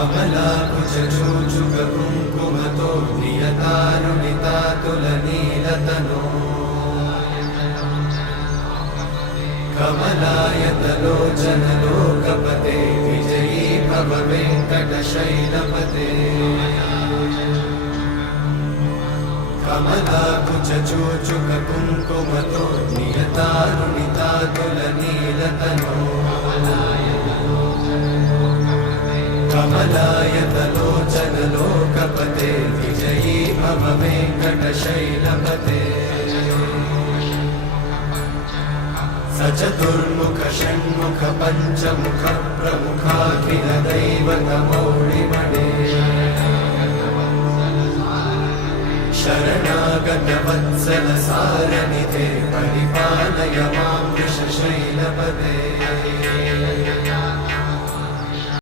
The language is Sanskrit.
कमलाकुचूचुककुङ्कुमतो नियतारुणितातुलनीलतनो कमलायतलोचनलोकपते विजयी भव वेङ्कटशैलपते कमलाकुचूचुककुङ्कुमतो नियतारुणितातुलनीलतनो कमलायतलोचनलोकपते विजयी भव वेङ्कटशैलपते सचतुर्मुख षण्मुख पञ्चमुख प्रमुखाखिल दैवतमौळिमणे शरणागत वत्सल सारनिधे परिपालय मां वृषशैलपते